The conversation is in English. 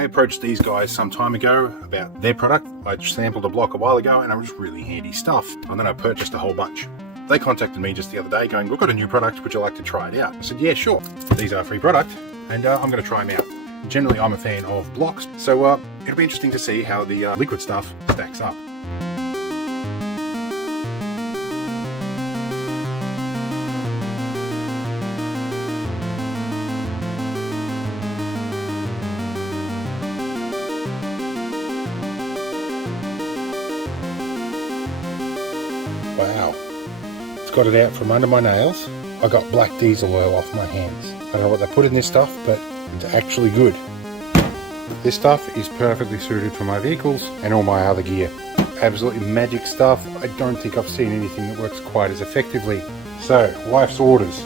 I approached these guys some time ago about their product. I sampled a block a while ago and it was really handy stuff. And then I purchased a whole bunch. They contacted me just the other day going, we've got a new product, would you like to try it out? I said, yeah, sure. These are free product and I'm going to try them out. Generally, I'm a fan of blocks, so it'll be interesting to see how the liquid stuff stacks up. Wow, it's got it out from under my nails. I got black diesel oil off my hands. I don't know what they put in this stuff, but it's actually good. This stuff is perfectly suited for my vehicles and all my other gear. Absolutely magic stuff. I don't think I've seen anything that works quite as effectively. So, wife's orders.